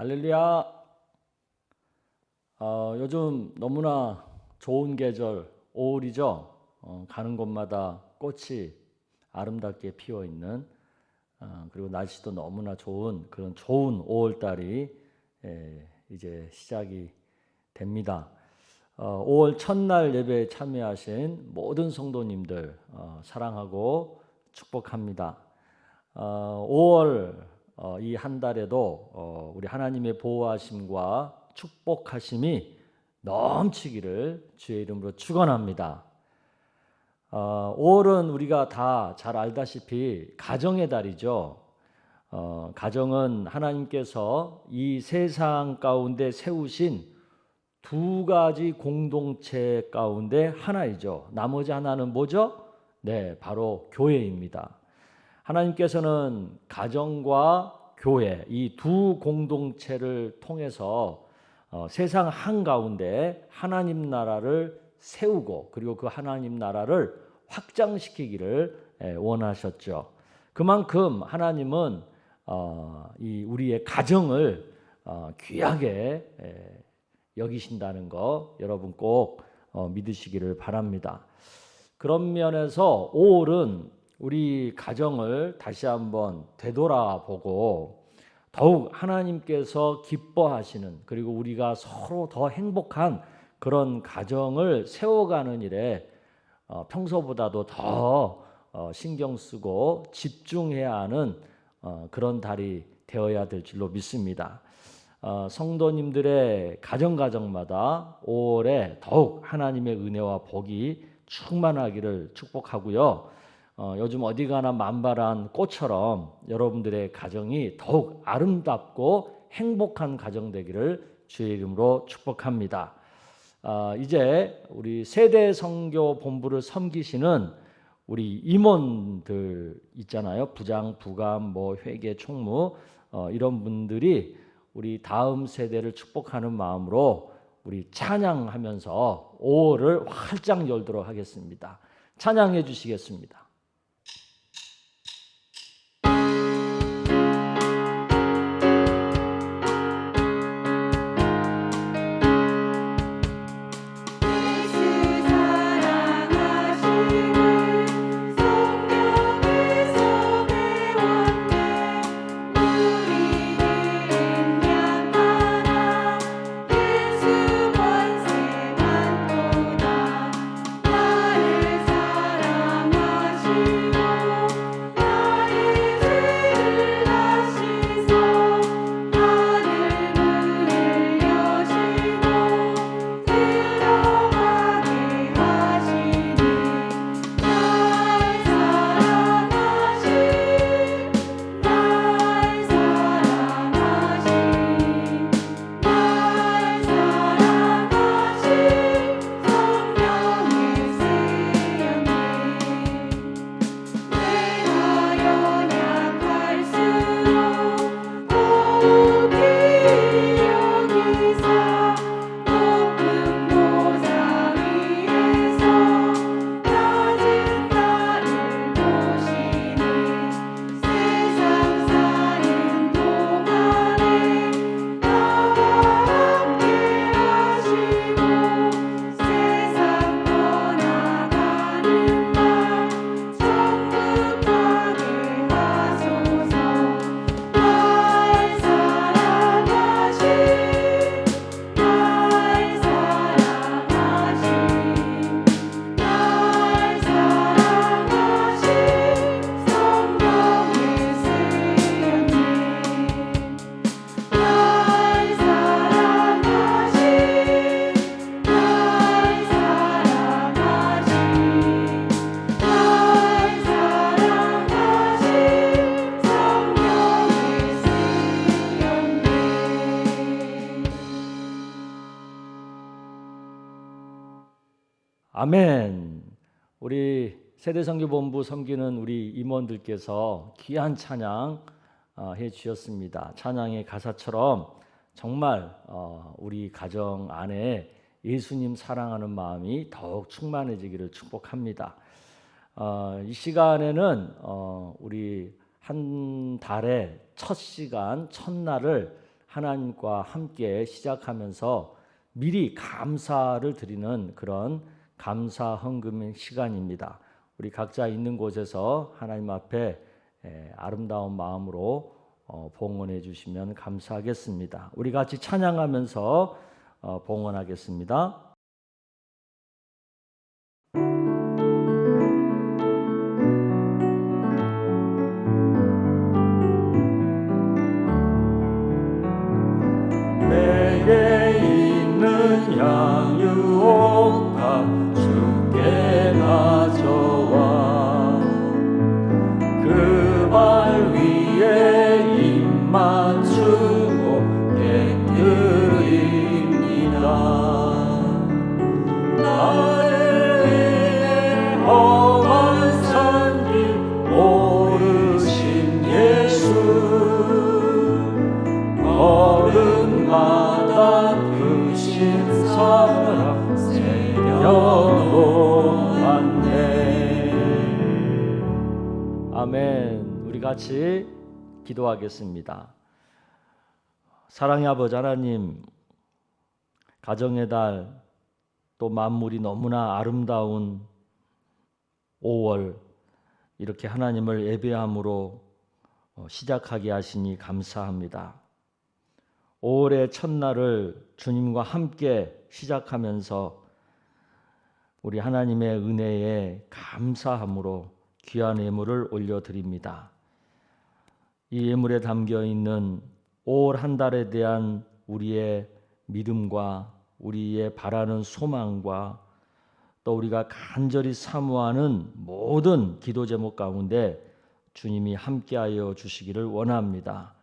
할렐루야. 요즘 너무나 좋은 계절 5월이죠. 가는 곳마다 꽃이 아름답게 피어 있는 그리고 날씨도 너무나 좋은 그런 좋은 5월 달이 이제 시작이 됩니다. 5월 첫날 예배에 참여하신 모든 성도님들 사랑하고 축복합니다. 5월 이 한 달에도 우리 하나님의 보호하심과 축복하심이 넘치기를 주의 이름으로 축원합니다. 5월은 우리가 다 잘 알다시피 가정의 달이죠. 가정은 하나님께서 이 세상 가운데 세우신 두 가지 공동체 가운데 하나이죠. 나머지 하나는 뭐죠? 네, 바로 교회입니다. 하나님께서는 가정과 교회 이 두 공동체를 통해서 세상 한가운데 하나님 나라를 세우고 그리고 그 하나님 나라를 확장시키기를 원하셨죠. 그만큼 하나님은 이 우리의 가정을 귀하게 여기신다는 거 여러분 꼭 믿으시기를 바랍니다. 그런 면에서 5월은 우리 가정을 다시 한번 되돌아보고 더욱 하나님께서 기뻐하시는 그리고 우리가 서로 더 행복한 그런 가정을 세워가는 일에 평소보다도 더 신경 쓰고 집중해야 하는 그런 달이 되어야 될 줄로 믿습니다. 성도님들의 가정마다 5월에 더욱 하나님의 은혜와 복이 충만하기를 축복하고요. 요즘 어디 가나 만발한 꽃처럼 여러분들의 가정이 더욱 아름답고 행복한 가정 되기를 주의 이름으로 축복합니다. 이제 우리 세대 선교 본부를 섬기시는 우리 임원들 있잖아요. 부장, 부감, 회계, 총무 이런 분들이 우리 다음 세대를 축복하는 마음으로 우리 찬양하면서 5월을 활짝 열도록 하겠습니다. 찬양해 주시겠습니다. 아멘. 우리 세대선교본부 섬기는 우리 임원들께서 귀한 찬양 해 주셨습니다. 찬양의 가사처럼 정말 우리 가정 안에 예수님 사랑하는 마음이 더욱 충만해지기를 축복합니다. 이 시간에는 우리 한 달의 첫 시간, 첫날을 하나님과 함께 시작하면서 미리 감사를 드리는 그런 감사 헌금 시간입니다. 우리 각자 있는 곳에서 하나님 앞에 아름다운 마음으로 봉헌해 주시면 감사하겠습니다. 우리 같이 찬양하면서 봉헌하겠습니다. 내게 있는 양유옥 다 주께 가져와 그 발 위에 입 맞추고 깨뜨립니다. 나를 위해 험한 산길 오르신 예수 걸음마다 크신 사랑 새겨놓았네. 아멘. 우리 같이 기도하겠습니다. 사랑의 아버지 하나님, 가정의 달, 또 만물이 너무나 아름다운 5월, 이렇게 하나님을 예배함으로 시작하게 하시니 감사합니다. 5월의 첫날을 주님과 함께 시작하면서 우리 하나님의 은혜에 감사함으로 귀한 예물을 올려드립니다. 이 예물에 담겨 있는 5월 한 달에 대한 우리의 믿음과 우리의 바라는 소망과 또 우리가 간절히 사모하는 모든 기도 제목 가운데 주님이 함께하여 주시기를 원합니다.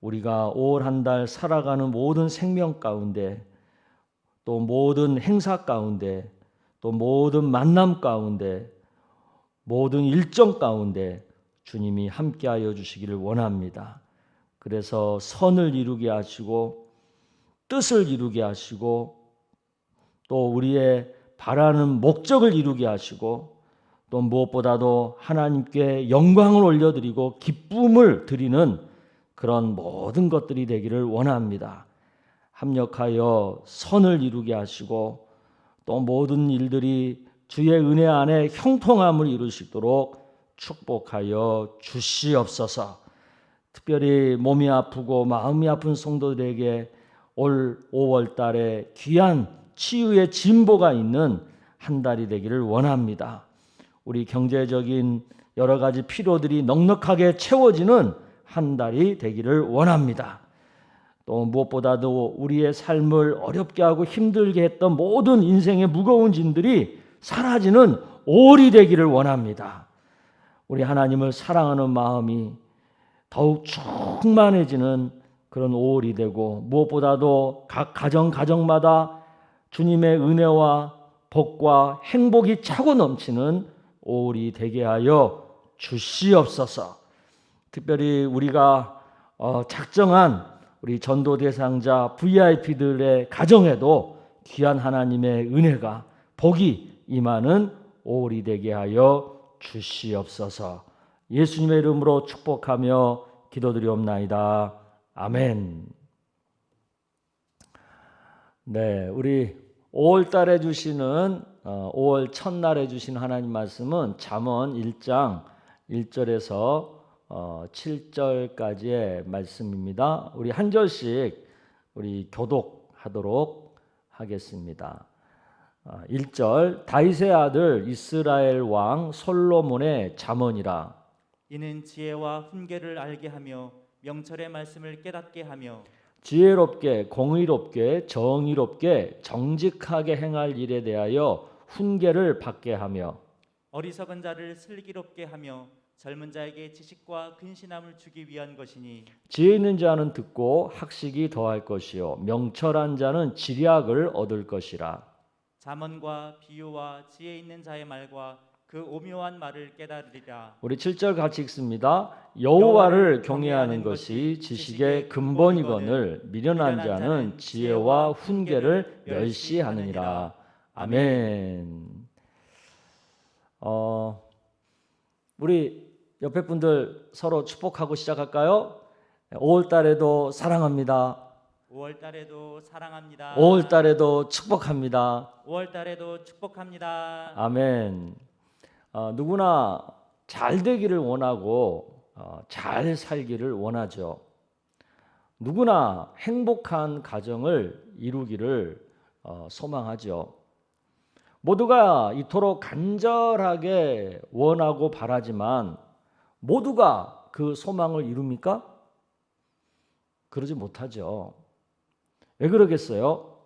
우리가 5월 한 달 살아가는 모든 생명 가운데 또 모든 행사 가운데 또 모든 만남 가운데 모든 일정 가운데 주님이 함께하여 주시기를 원합니다. 그래서 선을 이루게 하시고 뜻을 이루게 하시고 또 우리의 바라는 목적을 이루게 하시고 또 무엇보다도 하나님께 영광을 올려드리고 기쁨을 드리는 그런 모든 것들이 되기를 원합니다. 합력하여 선을 이루게 하시고 또 모든 일들이 주의 은혜 안에 형통함을 이룰 수 있도록 축복하여 주시옵소서. 특별히 몸이 아프고 마음이 아픈 성도들에게 올 5월 달에 귀한 치유의 진보가 있는 한 달이 되기를 원합니다. 우리 경제적인 여러 가지 필요들이 넉넉하게 채워지는 한 달이 되기를 원합니다. 또 무엇보다도 우리의 삶을 어렵게 하고 힘들게 했던 모든 인생의 무거운 짐들이 사라지는 5월이 되기를 원합니다. 우리 하나님을 사랑하는 마음이 더욱 충만해지는 그런 5월이 되고 무엇보다도 각 가정마다 주님의 은혜와 복과 행복이 차고 넘치는 5월이 되게 하여 주시옵소서. 특별히 우리가 작정한 우리 전도 대상자 VIP들의 가정에도 귀한 하나님의 은혜가 복이 임하는 5월이 되게 하여 주시옵소서. 예수님의 이름으로 축복하며 기도드리옵나이다. 아멘. 네, 우리 5월 달에 주시는 5월 첫날에 주신 하나님 말씀은 잠언 1장 1절에서 7절까지의 말씀입니다. 우리 한 절씩 우리 교독하도록 하겠습니다. 1절 다윗의 아들 이스라엘 왕 솔로몬의 잠언이라. 이는 지혜와 훈계를 알게 하며 명철의 말씀을 깨닫게 하며 지혜롭게 공의롭게 정의롭게 정직하게 행할 일에 대하여 훈계를 받게 하며 어리석은 자를 슬기롭게 하며 젊은 자에게 지식과 근신함을 주기 위한 것이니 지혜 있는 자는 듣고 학식이 더할 것이요 명철한 자는 지략을 얻을 것이라. 잠언과 비유와 지혜 있는 자의 말과 그 오묘한 말을 깨달으리라. 우리 7절 같이 읽습니다. 여호와를 경외하는 것이 지식의 근본이거늘 미련한 자는 지혜와 훈계를 멸시하느니라. 아멘. 우리 옆에 분들 서로 축복하고 시작할까요? 5월 달에도 사랑합니다. 5월 달에도 사랑합니다. 5월 달에도 축복합니다. 5월 달에도 축복합니다. 아멘. 누구나 잘 되기를 원하고 잘 살기를 원하죠. 누구나 행복한 가정을 이루기를 소망하죠. 모두가 이토록 간절하게 원하고 바라지만 모두가 그 소망을 이룹니까? 그러지 못하죠. 왜 그러겠어요?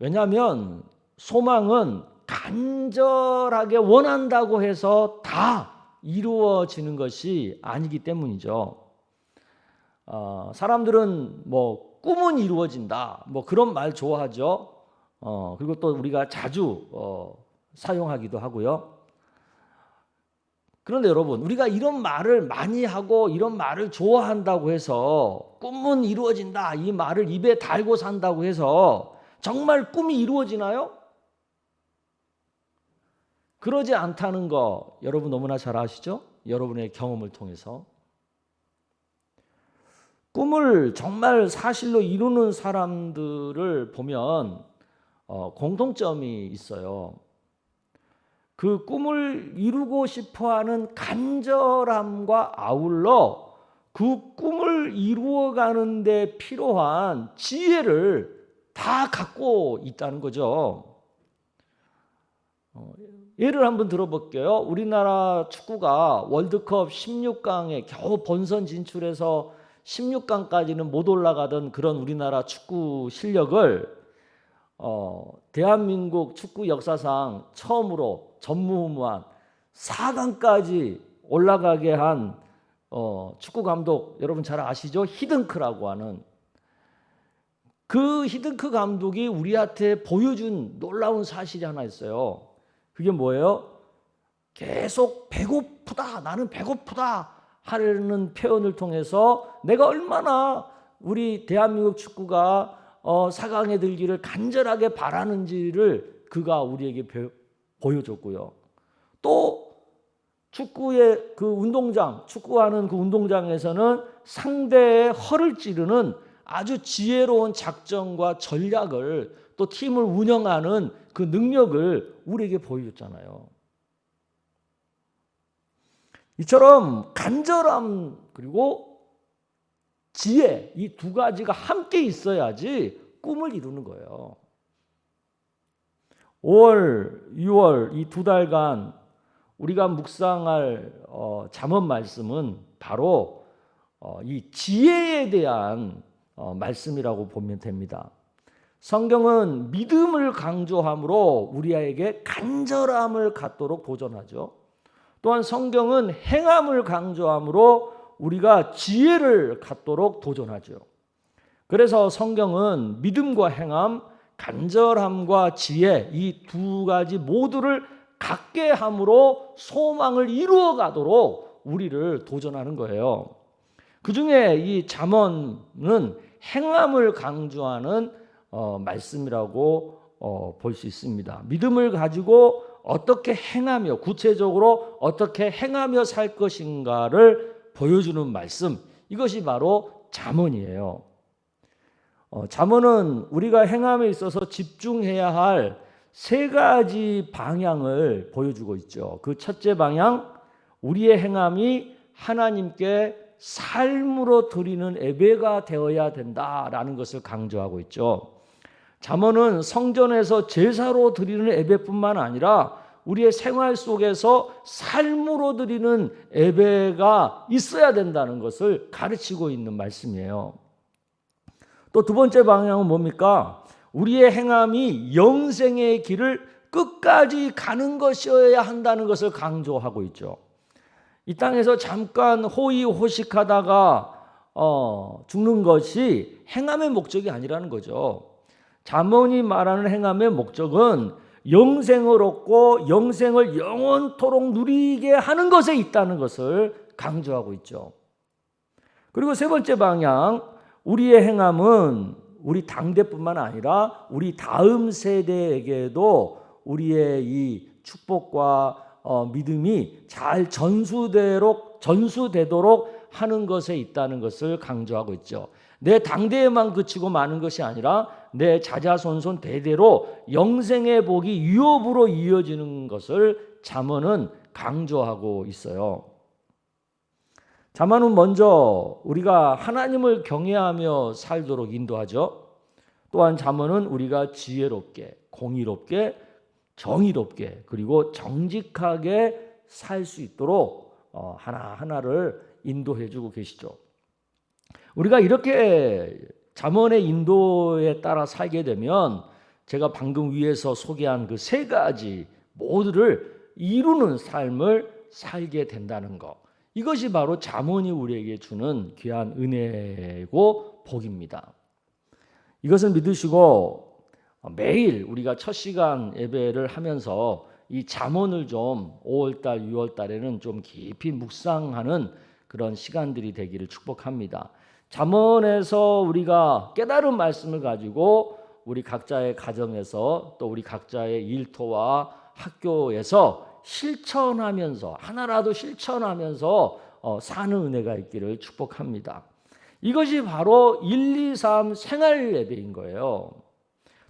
왜냐하면 소망은 간절하게 원한다고 해서 다 이루어지는 것이 아니기 때문이죠. 사람들은 뭐 꿈은 이루어진다, 뭐 그런 말 좋아하죠. 그리고 또 우리가 자주 사용하기도 하고요. 그런데 여러분, 우리가 이런 말을 많이 하고 이런 말을 좋아한다고 해서 꿈은 이루어진다, 이 말을 입에 달고 산다고 해서 정말 꿈이 이루어지나요? 그러지 않다는 거 여러분 너무나 잘 아시죠? 여러분의 경험을 통해서. 꿈을 정말 사실로 이루는 사람들을 보면 공통점이 있어요. 그 꿈을 이루고 싶어하는 간절함과 아울러 그 꿈을 이루어가는 데 필요한 지혜를 다 갖고 있다는 거죠. 예를 한번 들어볼게요. 우리나라 축구가 월드컵 16강에 겨우 본선 진출해서 16강까지는 못 올라가던 그런 우리나라 축구 실력을 대한민국 축구 역사상 처음으로 전무후무한 4강까지 올라가게 한 축구 감독 여러분 잘 아시죠? 히든크라고 하는 그 히든크 감독이 우리한테 보여준 놀라운 사실이 하나 있어요. 그게 뭐예요? 계속 배고프다, 나는 배고프다 하는 표현을 통해서 내가 얼마나 우리 대한민국 축구가 4강에 들기를 간절하게 바라는지를 그가 우리에게 보여줬고요. 또 축구의 그 운동장, 축구하는 그 운동장에서는 상대의 허를 찌르는 아주 지혜로운 작전과 전략을 또 팀을 운영하는 그 능력을 우리에게 보여줬잖아요. 이처럼 간절함 그리고 지혜 이 두 가지가 함께 있어야지 꿈을 이루는 거예요. 5월, 6월 이 두 달간 우리가 묵상할 잠언 말씀은 바로 이 지혜에 대한 말씀이라고 보면 됩니다. 성경은 믿음을 강조함으로 우리에게 간절함을 갖도록 도전하죠. 또한 성경은 행함을 강조함으로 우리가 지혜를 갖도록 도전하죠. 그래서 성경은 믿음과 행함, 간절함과 지혜 이 두 가지 모두를 갖게 함으로 소망을 이루어 가도록 우리를 도전하는 거예요. 그중에 이 잠언은 행함을 강조하는 말씀이라고 볼 수 있습니다. 믿음을 가지고 어떻게 행하며 구체적으로 어떻게 행하며 살 것인가를 보여주는 말씀, 이것이 바로 잠언이에요. 잠언은 우리가 행함에 있어서 집중해야 할 세 가지 방향을 보여주고 있죠. 그 첫째 방향, 우리의 행함이 하나님께 삶으로 드리는 예배가 되어야 된다라는 것을 강조하고 있죠. 잠언은 성전에서 제사로 드리는 예배뿐만 아니라 우리의 생활 속에서 삶으로 드리는 예배가 있어야 된다는 것을 가르치고 있는 말씀이에요. 또 두 번째 방향은 뭡니까? 우리의 행함이 영생의 길을 끝까지 가는 것이어야 한다는 것을 강조하고 있죠. 이 땅에서 잠깐 호의호식하다가 죽는 것이 행함의 목적이 아니라는 거죠. 잠언이 말하는 행함의 목적은 영생을 얻고 영생을 영원토록 누리게 하는 것에 있다는 것을 강조하고 있죠. 그리고 세 번째 방향, 우리의 행함은 우리 당대뿐만 아니라 우리 다음 세대에게도 우리의 이 축복과 믿음이 잘 전수되도록 하는 것에 있다는 것을 강조하고 있죠. 내 당대에만 그치고 마는 것이 아니라 내 자자손손 대대로 영생의 복이 유업으로 이어지는 것을 잠언은 강조하고 있어요. 잠언은 먼저 우리가 하나님을 경외하며 살도록 인도하죠. 또한 잠언은 우리가 지혜롭게, 공의롭게, 정의롭게 그리고 정직하게 살 수 있도록 하나하나를 인도해 주고 계시죠. 우리가 이렇게 잠언의 인도에 따라 살게 되면 제가 방금 위에서 소개한 그 세 가지 모두를 이루는 삶을 살게 된다는 것. 이것이 바로 잠언이 우리에게 주는 귀한 은혜고 복입니다. 이것을 믿으시고 매일 우리가 첫 시간 예배를 하면서 이 잠언을 좀 5월달, 6월달에는 좀 깊이 묵상하는 그런 시간들이 되기를 축복합니다. 잠언에서 우리가 깨달은 말씀을 가지고 우리 각자의 가정에서 또 우리 각자의 일터와 학교에서 실천하면서 하나라도 실천하면서 사는 은혜가 있기를 축복합니다. 이것이 바로 1, 2, 3 생활 예배인 거예요.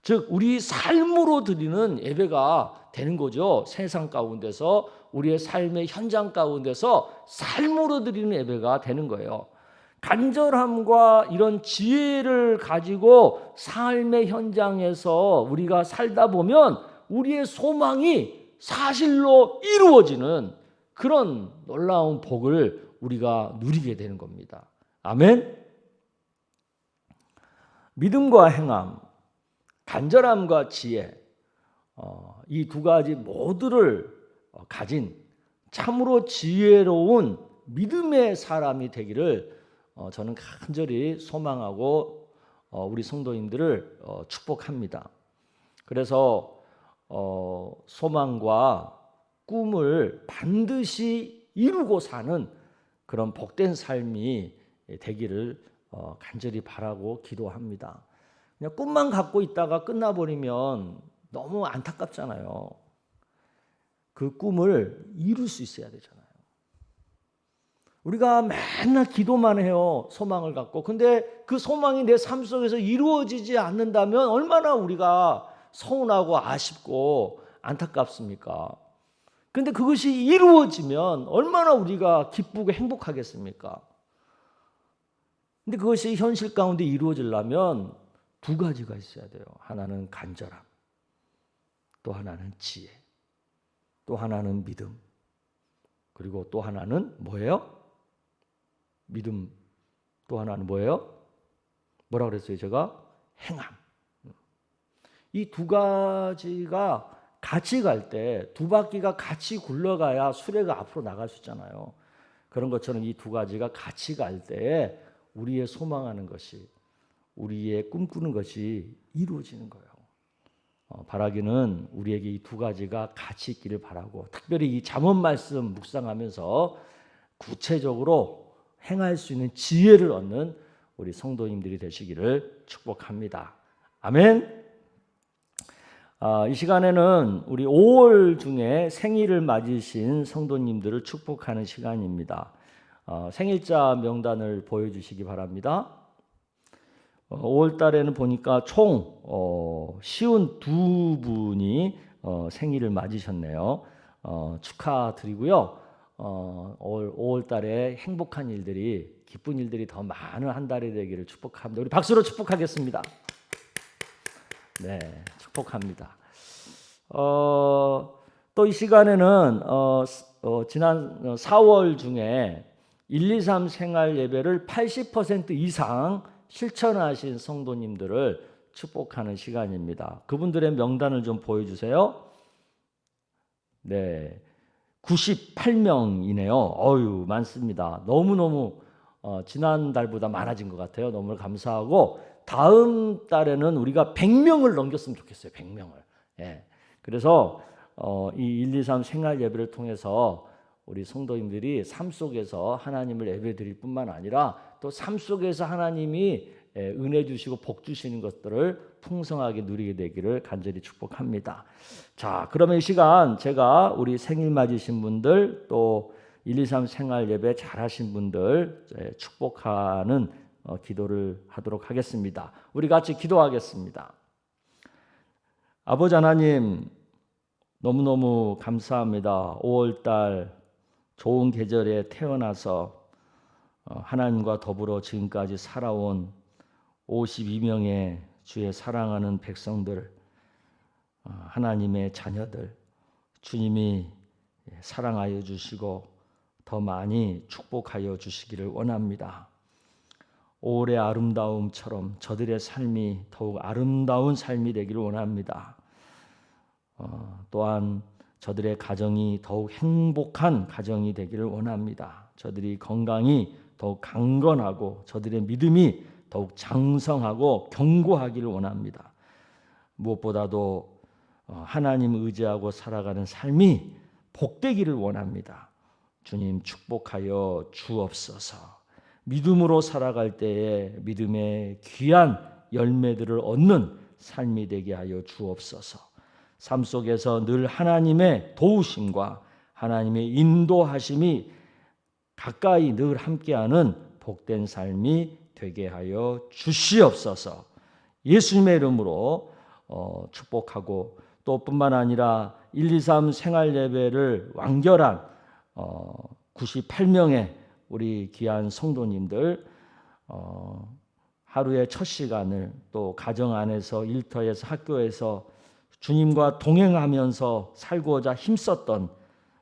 즉 우리 삶으로 드리는 예배가 되는 거죠. 세상 가운데서 우리의 삶의 현장 가운데서 삶으로 드리는 예배가 되는 거예요. 간절함과 이런 지혜를 가지고 삶의 현장에서 우리가 살다 보면 우리의 소망이 사실로 이루어지는 그런 놀라운 복을 우리가 누리게 되는 겁니다. 아멘. 믿음과 행함, 간절함과 지혜, 이 두 가지 모두를 가진 참으로 지혜로운 믿음의 사람이 되기를 저는 간절히 소망하고 우리 성도님들을 축복합니다. 그래서 소망과 꿈을 반드시 이루고 사는 그런 복된 삶이 되기를 간절히 바라고 기도합니다. 그냥 꿈만 갖고 있다가 끝나버리면 너무 안타깝잖아요. 그 꿈을 이룰 수 있어야 되잖아요. 우리가 맨날 기도만 해요. 소망을 갖고. 근데 그 소망이 내 삶 속에서 이루어지지 않는다면 얼마나 우리가 서운하고 아쉽고 안타깝습니까? 근데 그것이 이루어지면 얼마나 우리가 기쁘고 행복하겠습니까? 근데 그것이 현실 가운데 이루어지려면 두 가지가 있어야 돼요. 하나는 간절함, 또 하나는 지혜, 또 하나는 믿음, 그리고 또 하나는 뭐예요? 믿음, 또 하나는 뭐예요? 뭐라 그랬어요? 제가 행함. 이 두 가지가 같이 갈 때 두 바퀴가 같이 굴러가야 수레가 앞으로 나갈 수 있잖아요. 그런 것처럼 이 두 가지가 같이 갈 때에 우리의 소망하는 것이, 우리의 꿈꾸는 것이 이루어지는 거예요. 바라기는 우리에게 이 두 가지가 같이 있기를 바라고, 특별히 이 잠언 말씀 묵상하면서 구체적으로 행할 수 있는 지혜를 얻는 우리 성도님들이 되시기를 축복합니다. 아멘. 이 시간에는 우리 5월 중에 생일을 맞으신 성도님들을 축복하는 시간입니다. 생일자 명단을 보여주시기 바랍니다. 5월 달에는 보니까 총 52분이 생일을 맞으셨네요. 축하드리고요. 5월 달에 행복한 일들이, 기쁜 일들이 더 많은 한 달이 되기를 축복합니다. 우리 박수로 축복하겠습니다. 네, 축복합니다. 또 이 시간에는 지난 4월 중에 1, 2, 3 생활 예배를 80% 이상 실천하신 성도님들을 축복하는 시간입니다. 그분들의 명단을 좀 보여주세요. 네, 98명이네요. 어유, 많습니다. 너무너무 지난달보다 많아진 것 같아요. 너무 감사하고, 다음 달에는 우리가 100명을 넘겼으면 좋겠어요. 100명을. 예. 그래서 이 1, 2, 3 생활 예배를 통해서 우리 성도님들이 삶 속에서 하나님을 예배드릴 뿐만 아니라 또 삶 속에서 하나님이 은혜 주시고 복 주시는 것들을 풍성하게 누리게 되기를 간절히 축복합니다. 자, 그러면 이 시간 제가 우리 생일 맞으신 분들, 또 123 생활 예배 잘하신 분들 축복하는 기도를 하도록 하겠습니다. 우리 같이 기도하겠습니다. 아버지 하나님, 너무너무 감사합니다. 5월달 좋은 계절에 태어나서 하나님과 더불어 지금까지 살아온 52명의 주의 사랑하는 백성들, 하나님의 자녀들, 주님이 사랑하여 주시고 더 많이 축복하여 주시기를 원합니다. 5월의 아름다움처럼 저들의 삶이 더욱 아름다운 삶이 되기를 원합니다. 또한 저들의 가정이 더욱 행복한 가정이 되기를 원합니다. 저들이 건강이 더욱 강건하고 저들의 믿음이 더욱 장성하고 견고하기를 원합니다. 무엇보다도 하나님 의지하고 살아가는 삶이 복되기를 원합니다. 주님 축복하여 주옵소서. 믿음으로 살아갈 때에 믿음의 귀한 열매들을 얻는 삶이 되게 하여 주옵소서. 삶 속에서 늘 하나님의 도우심과 하나님의 인도하심이 가까이 늘 함께하는 복된 삶이 되게 하여 주시옵소서. 예수님의 이름으로 축복하고 또 뿐만 아니라 123 생활 예배를 완결한 98명의 우리 귀한 성도님들 하루의 첫 시간을 또 가정 안에서 일터에서 학교에서 주님과 동행하면서 살고자 힘썼던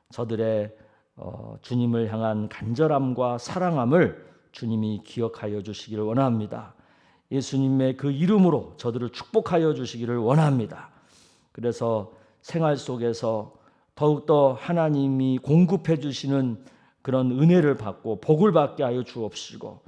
저들의 주님을 향한 간절함과 사랑함을 주님이 기억하여 주시기를 원합니다. 예수님의 그 이름으로 저들을 축복하여 주시기를 원합니다. 그래서 생활 속에서 더욱더 하나님이 공급해 주시는 그런 은혜를 받고 복을 받게 하여 주옵시고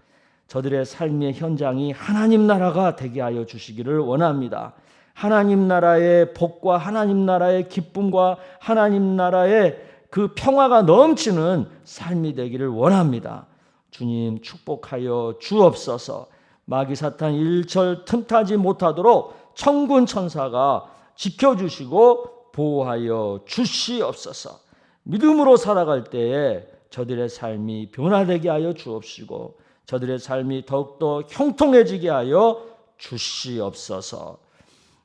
저들의 삶의 현장이 하나님 나라가 되게 하여 주시기를 원합니다. 하나님 나라의 복과 하나님 나라의 기쁨과 하나님 나라의 그 평화가 넘치는 삶이 되기를 원합니다. 주님 축복하여 주옵소서. 마귀 사탄 일절 틈타지 못하도록 천군 천사가 지켜주시고 보호하여 주시옵소서. 믿음으로 살아갈 때에 저들의 삶이 변화되게 하여 주옵시고 저들의 삶이 더욱더 형통해지게 하여 주시옵소서.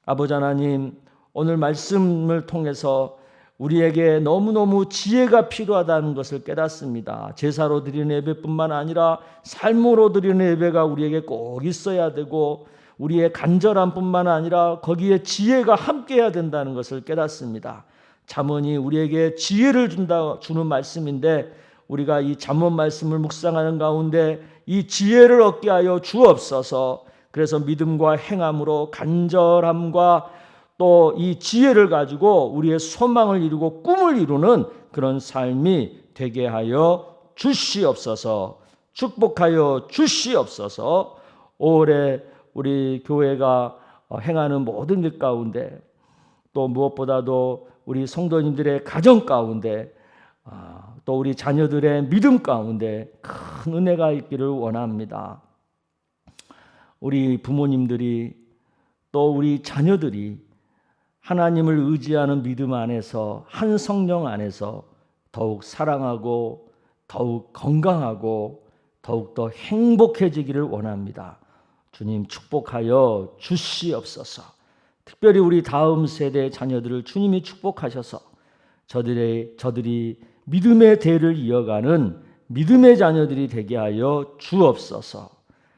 아버지 하나님, 오늘 말씀을 통해서 우리에게 너무너무 지혜가 필요하다는 것을 깨닫습니다. 제사로 드리는 예배뿐만 아니라 삶으로 드리는 예배가 우리에게 꼭 있어야 되고 우리의 간절함뿐만 아니라 거기에 지혜가 함께해야 된다는 것을 깨닫습니다. 잠언이 우리에게 지혜를 주는 말씀인데 우리가 이 잠언 말씀을 묵상하는 가운데 이 지혜를 얻게 하여 주옵소서. 그래서 믿음과 행함으로 간절함과 또 이 지혜를 가지고 우리의 소망을 이루고 꿈을 이루는 그런 삶이 되게 하여 주시옵소서. 축복하여 주시옵소서. 올해 우리 교회가 행하는 모든 일 가운데 또 무엇보다도 우리 성도님들의 가정 가운데 또 우리 자녀들의 믿음 가운데 큰 은혜가 있기를 원합니다. 우리 부모님들이 또 우리 자녀들이 하나님을 의지하는 믿음 안에서 한 성령 안에서 더욱 사랑하고 더욱 건강하고 더욱더 행복해지기를 원합니다. 주님 축복하여 주시옵소서. 특별히 우리 다음 세대 자녀들을 주님이 축복하셔서 저들이 믿음의 대를 이어가는 믿음의 자녀들이 되게 하여 주옵소서.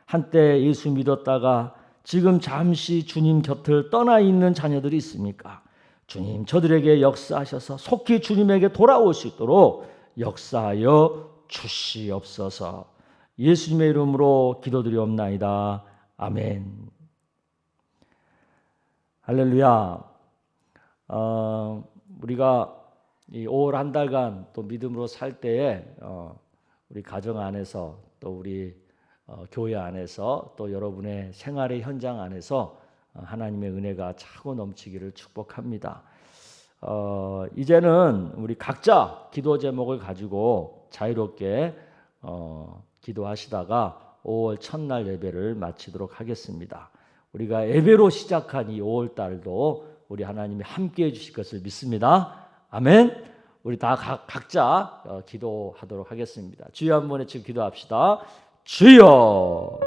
한때 예수 믿었다가 지금 잠시 주님 곁을 떠나 있는 자녀들이 있습니까? 주님 저들에게 역사하셔서 속히 주님에게 돌아올 수 있도록 역사하여 주시옵소서. 예수님의 이름으로 기도드리옵나이다. 아멘. 할렐루야. 우리가 이 5월 한 달간 또 믿음으로 살 때에 우리 가정 안에서 또 우리 교회 안에서 또 여러분의 생활의 현장 안에서 하나님의 은혜가 차고 넘치기를 축복합니다. 이제는 우리 각자 기도 제목을 가지고 자유롭게 기도하시다가 5월 첫날 예배를 마치도록 하겠습니다. 우리가 예배로 시작한 이 5월 달도 우리 하나님이 함께해 주실 것을 믿습니다. 아멘. 우리 다 각자 기도하도록 하겠습니다. 주여 한번 외치고 기도합시다. 주여.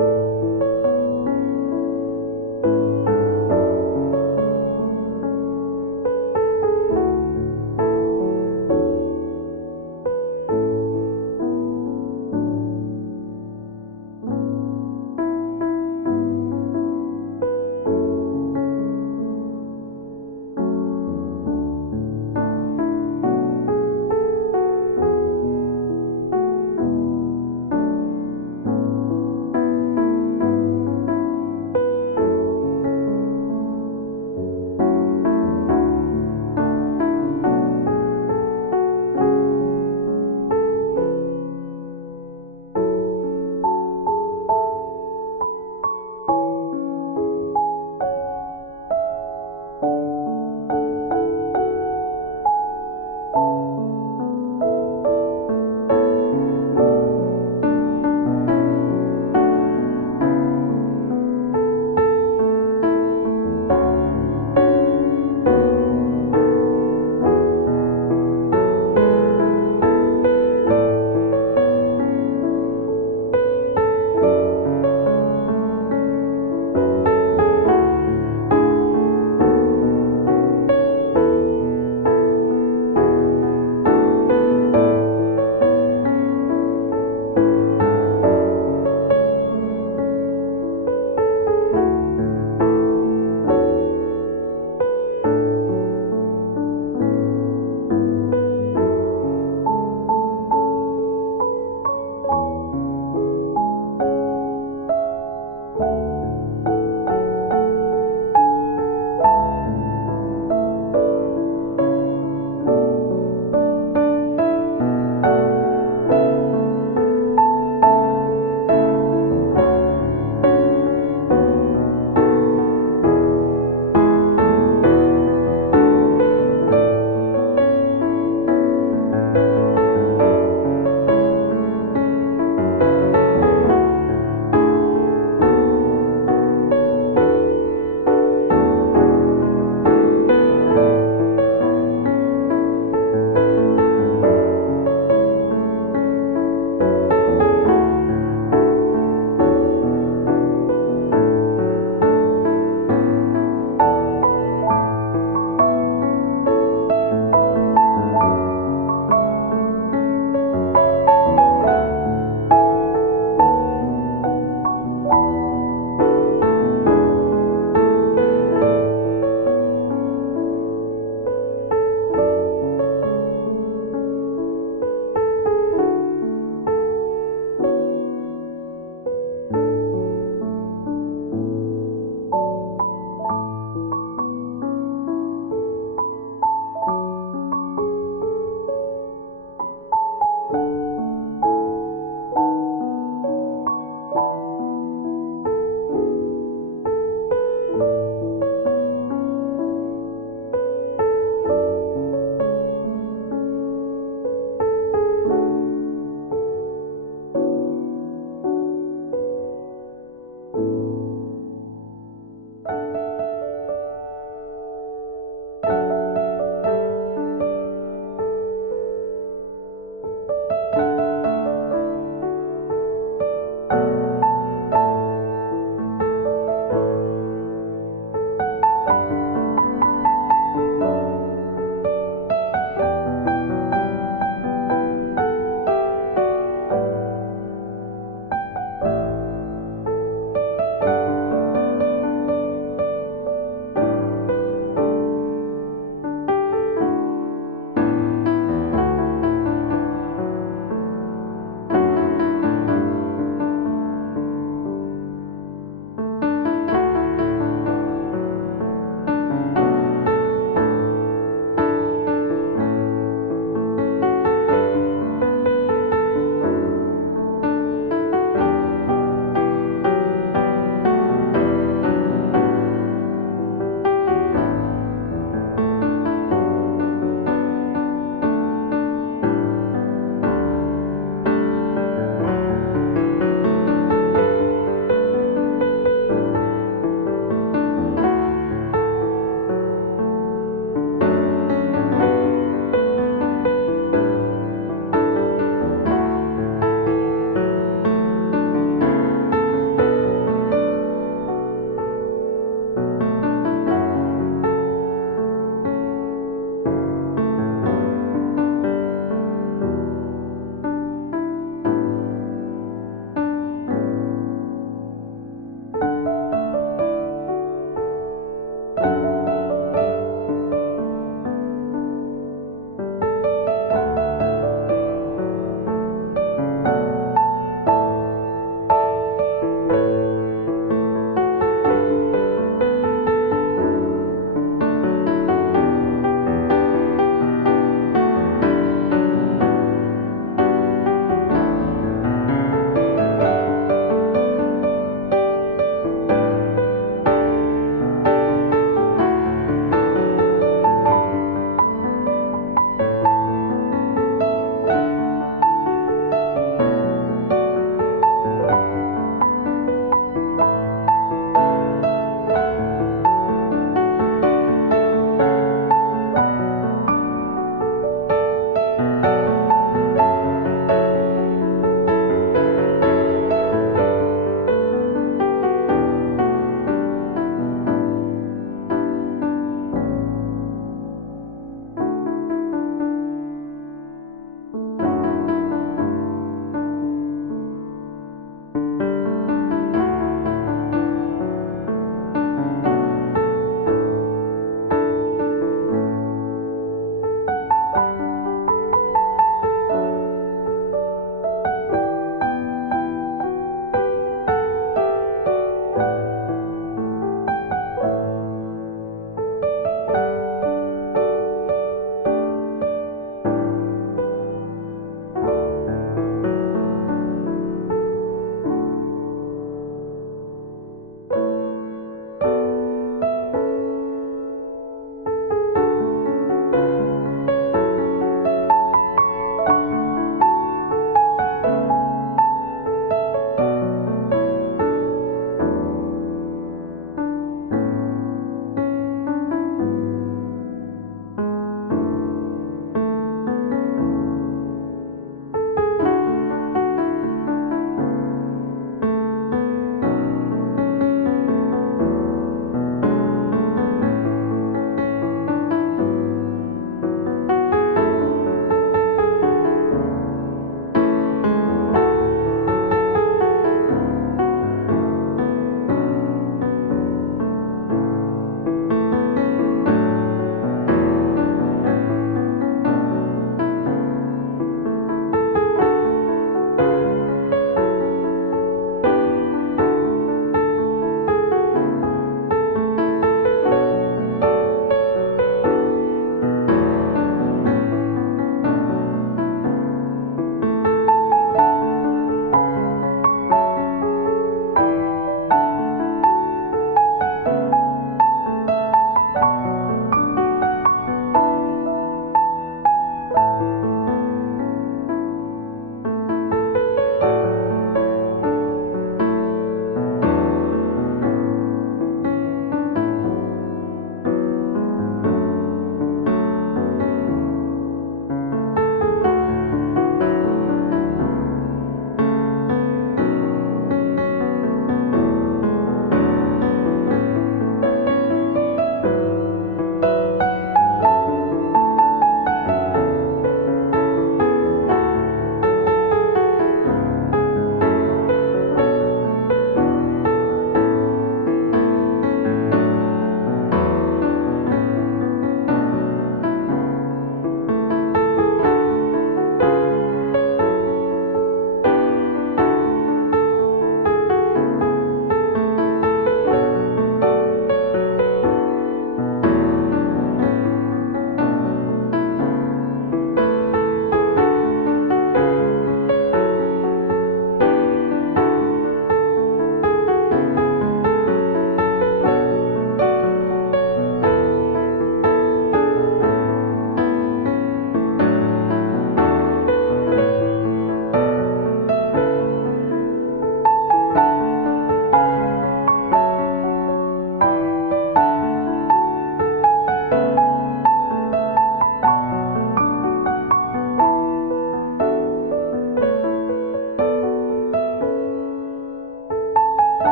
있습니다.